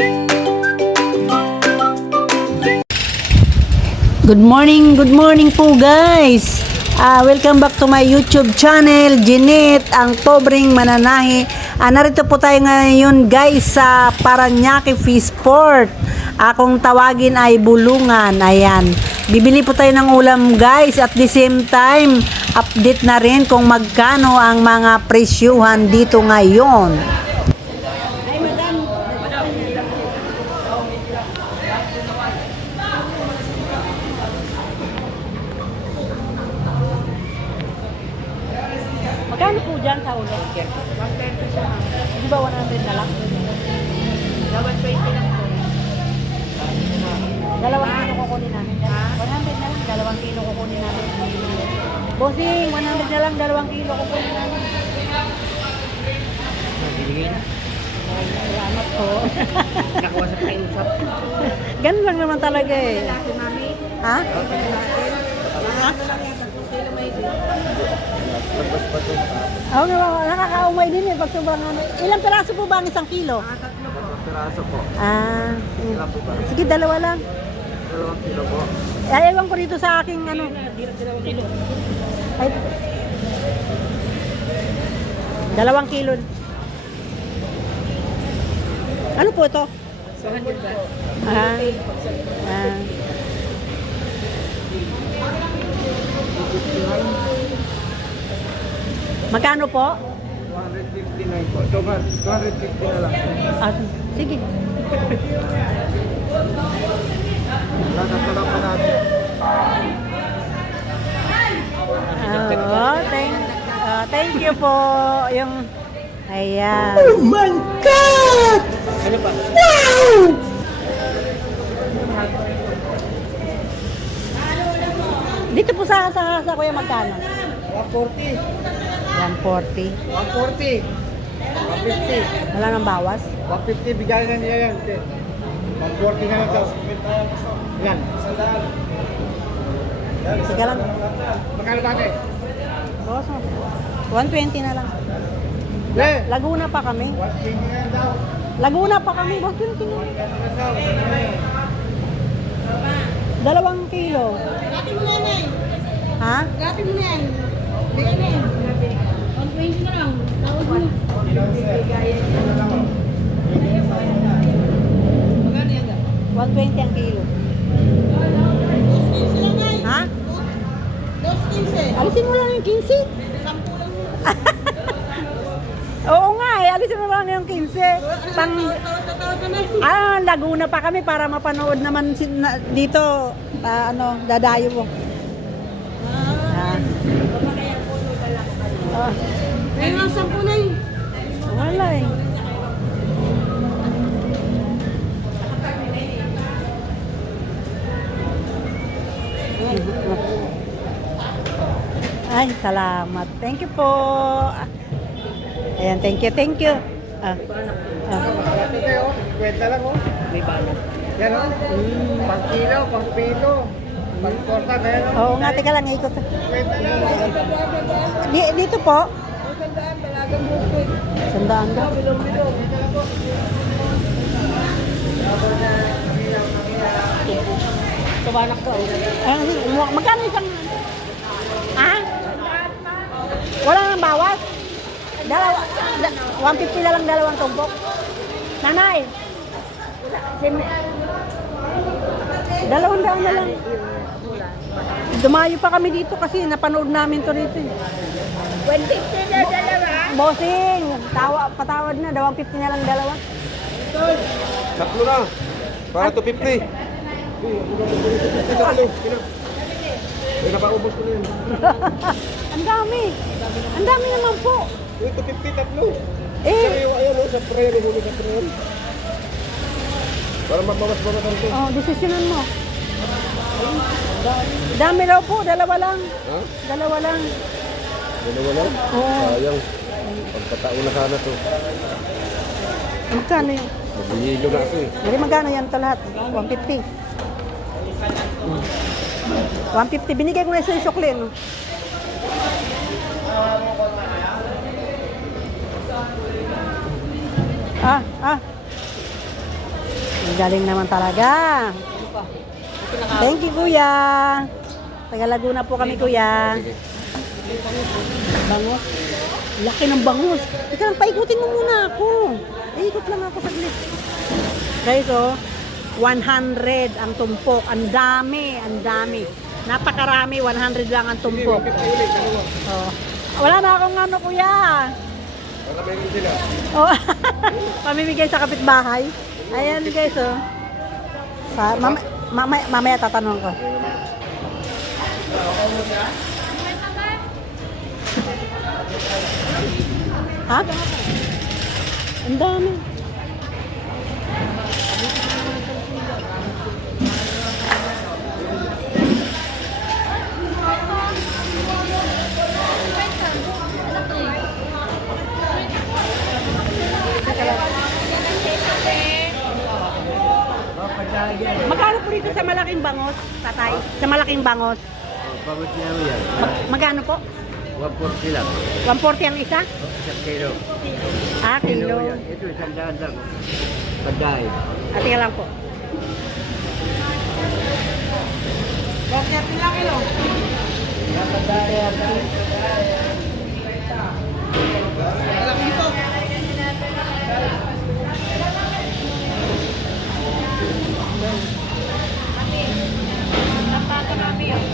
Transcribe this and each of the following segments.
Good morning po guys. Welcome back to my YouTube channel, Jeanette, ang pobreng mananahi. Narito po tayo ngayon guys sa Parañaque Fish Port. Kung tawagin ay bulungan. Ayan. Bibili po tayo ng ulam guys. At the same time, update na rin kung magkano ang mga presyuhan dito ngayon. Magkano po dyan sa ulo? 120 siya. Di ba 100 na lang? 120 lang po. 2 kilo kukunin namin. 100 na lang, 2 kilo kukunin namin. Bossing, 100 na lang, 2 kilo kukunin namin. Salamat po. Nakuha sa pakiusap. Ganun lang naman talaga eh. Ha? Oo, nakakaumay din eh pag sobrang ano. Ilang piraso po ba ang 1 kilo? 3 piraso po. Sige, 2 lang. 2 kilo po. Ay, ewan ko rito sa aking ano. Ay, 2 kilo. Ano po ito? 200 ba? Magkano po? 159 po. 250 na lang. Sige. Nakakala pa natin. Thank you po. Yung ayan. Oh my God! Ano pa? Wow! Dito po sa kuya magkano? 140. 140. 140. 150. Wala nang bawas? 150 bigyan na niya yan. 140 na lang daw. Yan. Sige lang. Magkano dati? Bawas mo. 120 na lang. Laguna pa kami. 120 na lang daw. Laguna pa kami. 120 na. 2 kilo. Gati mo na yan. Ha? Gati mo na yan. Bigay na yan. 120 na lang. Tawag mo. Magkano yan? 120 ang kilo. 2.15 lang ay. Ha? 2.15. Alisin mo lang yung 15. 10 lang. Oo nga eh. Alisin mo lang yung 15. Tawad na. Laguna pa kami para mapanood naman dito. Dadayo mo. May mga 10 na eh. Wala eh. Ay, salamat. Thank you po. Ayan, thank you. Ito kayo, kwenta lang oh. May balot. Yan oh. Pang kilo, pang pilo. Pang torta na yan oh. Oo nga, teka lang, ikot. Kwenta lang. Dito po. Talagang bukod. Sandaan ka. Tumanak ka. Magkano isang... Ha? Wala nang bawas? 150 na lang 2 tumpok. Nanay. 200 na lang. Dumayo pa kami dito kasi napanood namin to rito. 150 na dalawa. Bossing, patawad na, 250 na lang 2. Tatlo na. Para 250. May napaubos ko na yun. Ang dami. Ang dami naman po. Yung 250 tatlo. Eh, Ayun oh, sa prayer. Huli sa prayer. Para magbawas-bawasan ko. desisyonan mo. Dami raw po, 2 lang. Ha? 2 lang. Dalawa lang? Oo. Sayang. Pagkataon na sana to. Magkano yun? Magbihilo na ako eh. Hindi, magkano yan ito lahat? 150. 150. Binigay ko na sa sukli, no? Galing naman talaga. Thank you, kuya. Taga Laguna po kami, kuya. Bangus. Laki ng bangus. Teka lang, paikutin mo muna ako. Ikot lang ako saglit. Guys, oh, 100 ang tumpok. Ang dami, ang dami. Napakarami, 100 lang ang tumpok. Oh. Wala na akong ano, kuya. Oh, pamimigay sa kapitbahay. Ayan, guys, oh. Mamaya tatanong ko. Ha? Ang dami. Magkano po dito sa malaking bangos, tatay? Sa malaking bangos? Pagod niya mo yan. Magkano po? 140 lang. 140 ang isa? Isang kilo. Ah, kilo. yan. Ito, isang daan lang. Pagdahay. At tingnan lang po. 130 lang kilo.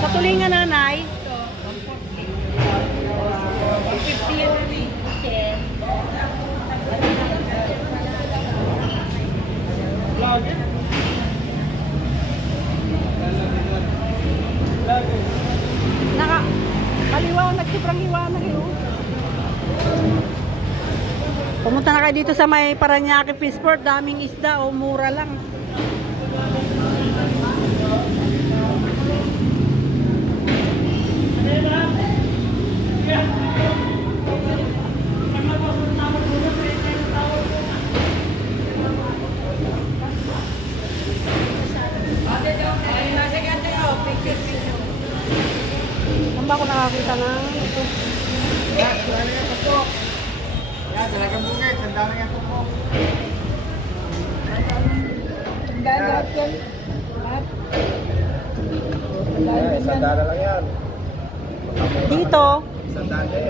Sa tulingan, nanay. 150 yan. Kaliwanag, sobrang liwanag yun. Pumunta na kayo dito sa may Paranaque Fishport, daming isda o mura lang. Saan ba ako nakakita ng ito? Yan, talagang bukit. Ang dami nga tumpok. Isang daan lang yan. Dito, Isang daan din.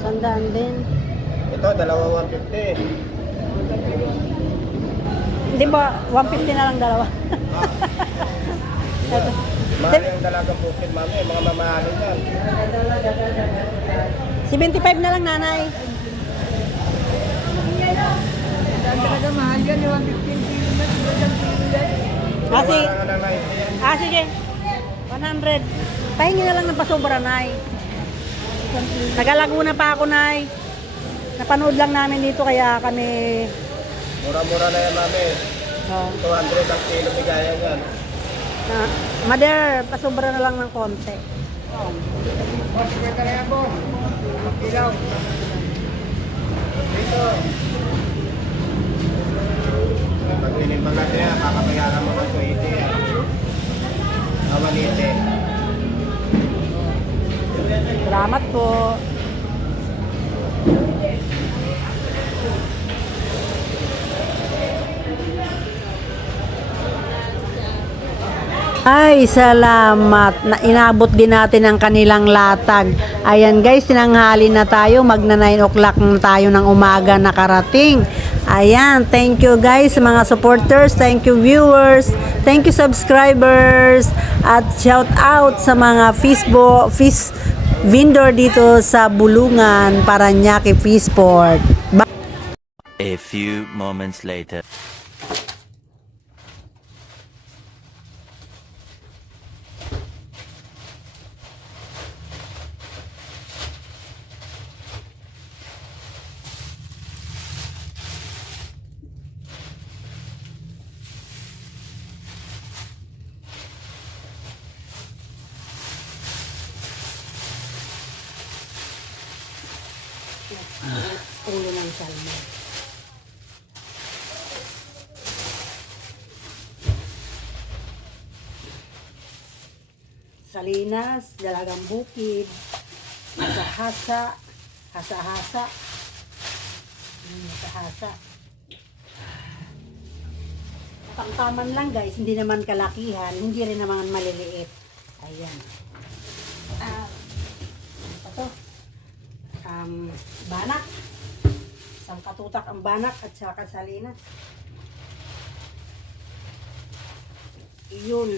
sandaan din. Ito, dalawa 150. Hindi ba, 150 na lang dalawa? Ito. Mahal yung dalagang bukid, mami. Mga mamahalin yan. 75 na lang, nanay. Talaga mahal yan. 150 kilo na. Kasi, Wala nga lang sige. 100. Pahingi na lang ng pasobra, nay. Nagalaguna pa ako, nay. Napanood lang namin dito, kaya kami... Mura-mura na yan, mami. Oh. 200 ang kilo bigayan yan. Mother, pasobra na lang ng konti. Boss, kwenta na yan, boss. Kilaw. Dito. Pag tinimbang natin yan, kakabayaran mo ng 20 yan. Kamalite. Salamat po. Ay, salamat. Inabot din natin ang kanilang latag. Ayan guys, tinanghali na tayo. Magna 9 o'clock na tayo ng umaga nakarating. Ayan, thank you guys mga supporters. Thank you viewers. Thank you subscribers. At shout out sa mga fish vendor dito sa Bulungan, Paranaque Fishport. A few moments later. Ulo ng salmon. Salinas, Dalagang Bukid, hasa-hasa, hasa-hasa, hasa-hasa. Pangtaman lang guys, hindi naman kalakihan, hindi rin naman maliliit. Ayan. Ito. Banak. Isang katutak ang banak at saka salinas. Iyon.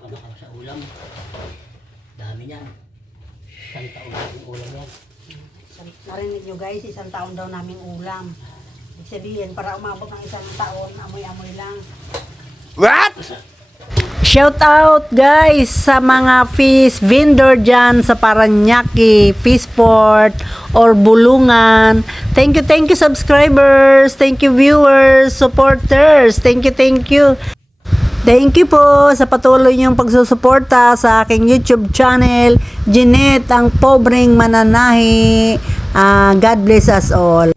Ano ka sa ulam? Dami niyan. Isang taon yung ulam yan. Narinig nyo guys, 1 taon daw naming ulam. Ibig sabihin, para umabot ng 1 taon, amoy-amoy lang. What? Shout out guys sa mga fish vendor dyan sa Paranaque, Fishport, or Bulungan. Thank you subscribers, thank you viewers, supporters, thank you. Thank you po sa patuloy niyong pagsusuporta sa aking YouTube channel, Jeanette, ang pobreng mananahi. God bless us all.